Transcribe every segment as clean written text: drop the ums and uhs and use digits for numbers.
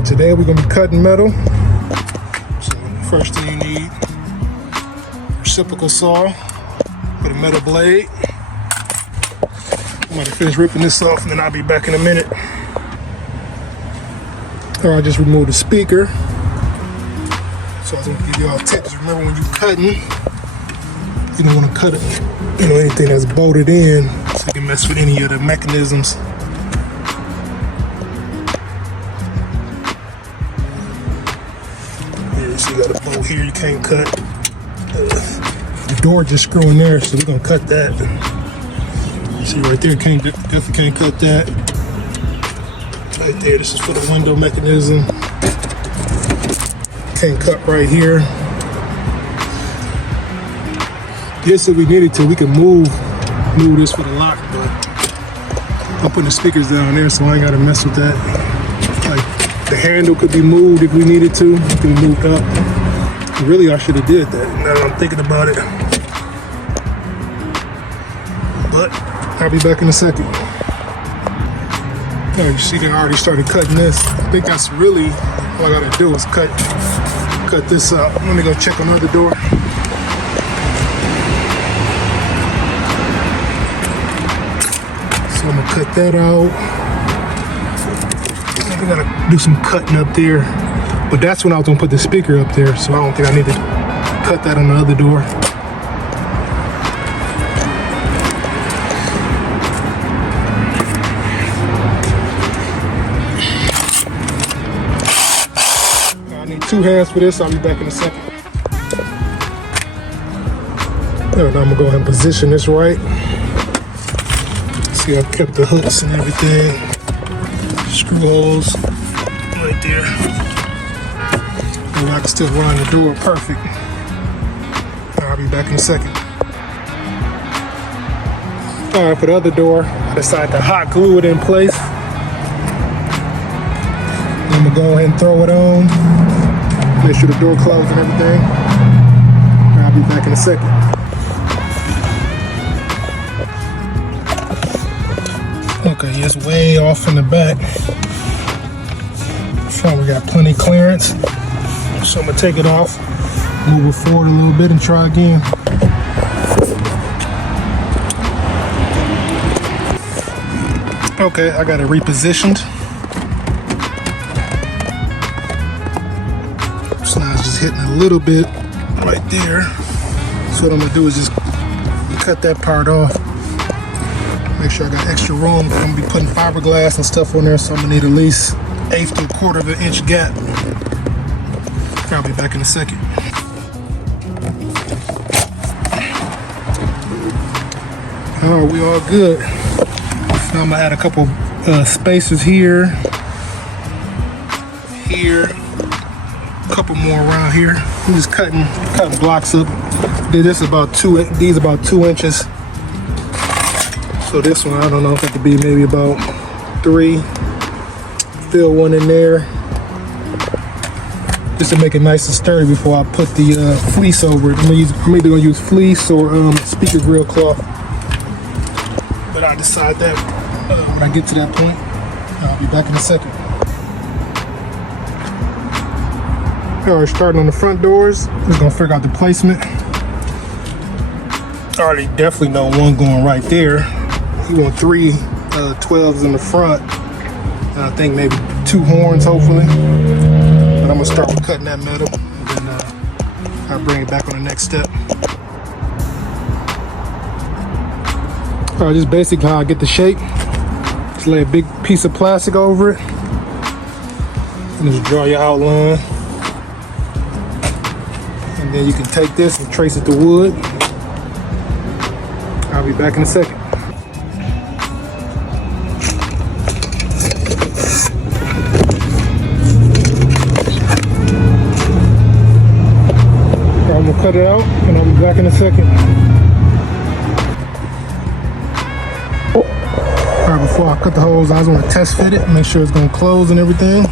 Alright, today we're gonna be cutting metal. So first thing you need, reciprocal saw with a metal blade. I'm gonna finish ripping this off and then I'll be back in a minute. Alright, I just removed the speaker. So I was gonna give you all tips. Remember when you're cutting, you don't wanna cut it, anything that's bolted in so you can mess with any of the mechanisms. So you got a bolt here you can't cut. The door just screw in there, so we're gonna cut that. See right there, definitely can't cut that. Right there, this is for the window mechanism. Can't cut right here. Yes, if we needed to, we can move this for the lock, but I'm putting the speakers down there, so I ain't gotta mess with that. Like, the handle could be moved if we needed to. It can be moved up. Really, I should have did that. Now that I'm thinking about it. But I'll be back in a second. Now you see, they already started cutting this. I think that's really all I gotta do is cut this up. Let me go check on the other door. So I'm gonna cut that out. I gotta do some cutting up there, but that's when I was gonna put the speaker up there, so I don't think I need to cut that on the other door. I need 2 hands for this. I'll be back in a second. Now I'm gonna go ahead and position this right. See, I've kept the hooks and everything. Screw holes right there. And I can still run the door perfect. I'll be back in a second. Alright, for the other door, I decided to hot glue it in place. I'm gonna go ahead and throw it on. Make sure the door closed and everything. I'll be back in a second. Okay, it's way off in the back. Front, we got plenty clearance. So I'm gonna take it off, move it forward a little bit and try again. Okay, I got it repositioned. So now it's just hitting a little bit right there. So what I'm gonna do is just cut that part off. Make sure I got extra room. I'm gonna be putting fiberglass and stuff on there, so I'm gonna need at least 1/8 to 1/4 of an inch gap. I'll be back in a second. All right, we all good. Now I'm gonna add a couple spacers here, a couple more around here. I'm just cutting blocks up. These about 2 inches. So this one, I don't know if it could be maybe about 3. Fill one in there. Just to make it nice and sturdy before I put the fleece over it. I'm either gonna use fleece or speaker grill cloth. But I'll decide that when I get to that point. I'll be back in a second. Alright, starting on the front doors. Just gonna figure out the placement. I already definitely know one going right there. You want 3 12s in the front, and I think maybe 2 horns hopefully. But I'm gonna start with cutting that metal, and then I'll bring it back on the next step. All right, this is basically how I get the shape. Just lay a big piece of plastic over it, and just draw your outline. And then you can take this and trace it to wood. I'll be back in a second. I'm gonna cut it out and I'll be back in a second. Alright, before I cut the holes, I just want to test fit it, make sure it's gonna close and everything.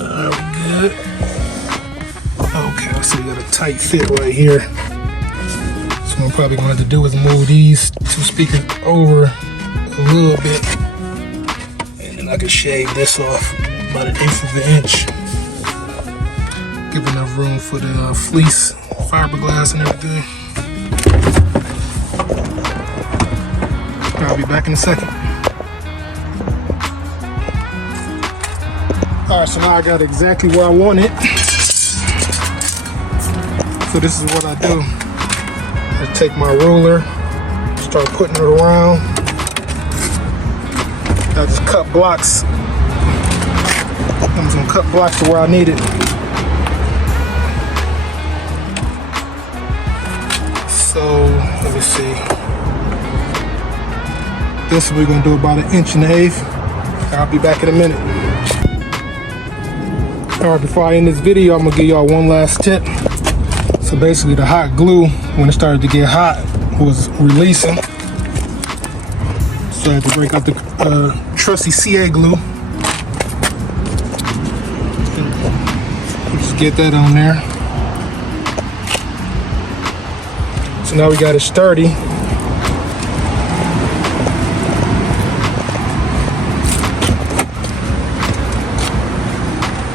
Alright, we good. Okay, so we got a tight fit right here. So what I'm probably going to have to do is move these 2 speakers over a little bit. then I can shave this off about 1/8 of an inch. Give enough room for the fleece, fiberglass and everything. I'll be back in a second. All right, so now I got exactly where I want it. So this is what I do. I take my ruler, start putting it around. I just cut blocks. I'm just gonna cut blocks to where I need it. So let me see. This we're gonna do about 1.1 inches. I'll be back in a minute. All right, before I end this video, I'm gonna give y'all one last tip. So basically the hot glue, when it started to get hot, was releasing. So I had to break out the trusty CA glue. Just get that on there. So now we got it sturdy.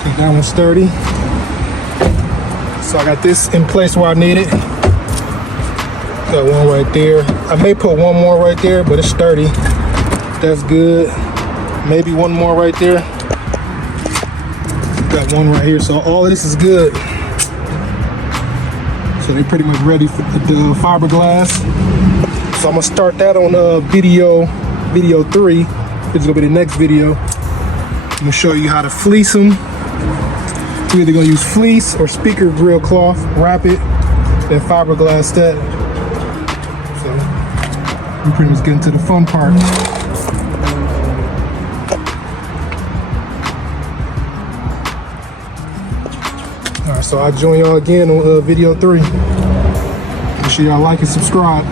Take that one sturdy. So I got this in place where I need it. Got one right there. I may put one more right there, but it's sturdy. That's good. Maybe one more right there. Got one right here. So all of this is good. So they're pretty much ready for the fiberglass. So I'm gonna start that on video 3. This is gonna be the next video. I'm gonna show you how to fleece them. We're either gonna use fleece or speaker grill cloth, wrap it, then fiberglass that. So we pretty much getting to the fun part. All right, so I'll join y'all again on video 3. Make sure y'all like and subscribe.